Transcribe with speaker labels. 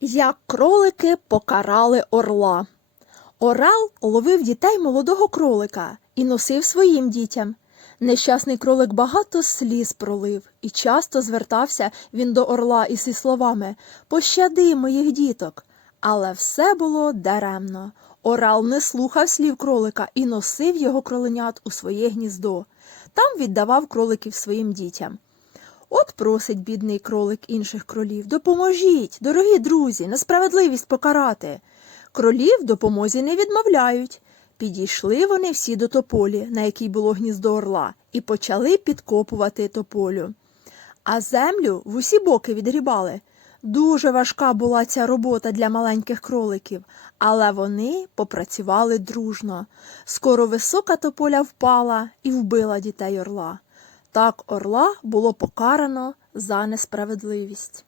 Speaker 1: Як кролики покарали орла. Орел ловив дітей молодого кролика і носив своїм дітям. Нещасний кролик багато сліз пролив, і часто звертався він до орла із словами Пощади моїх діток. Але все було даремно. Орел не слухав слів кролика і носив його кроленят у своє гніздо. Там віддавав кроликів своїм дітям. От просить бідний кролик інших кролів Допоможіть, дорогі друзі, несправедливість покарати. Кролі в допомозі не відмовляють. Підійшли вони всі до тополі, на якій було гніздо орла, і почали підкопувати тополю. А землю в усі боки відгрібали. Дуже важка була ця робота для маленьких кроликів, але вони попрацювали дружно. Скоро висока тополя впала і вбила дітей орла. Так орла було покарано за несправедливість.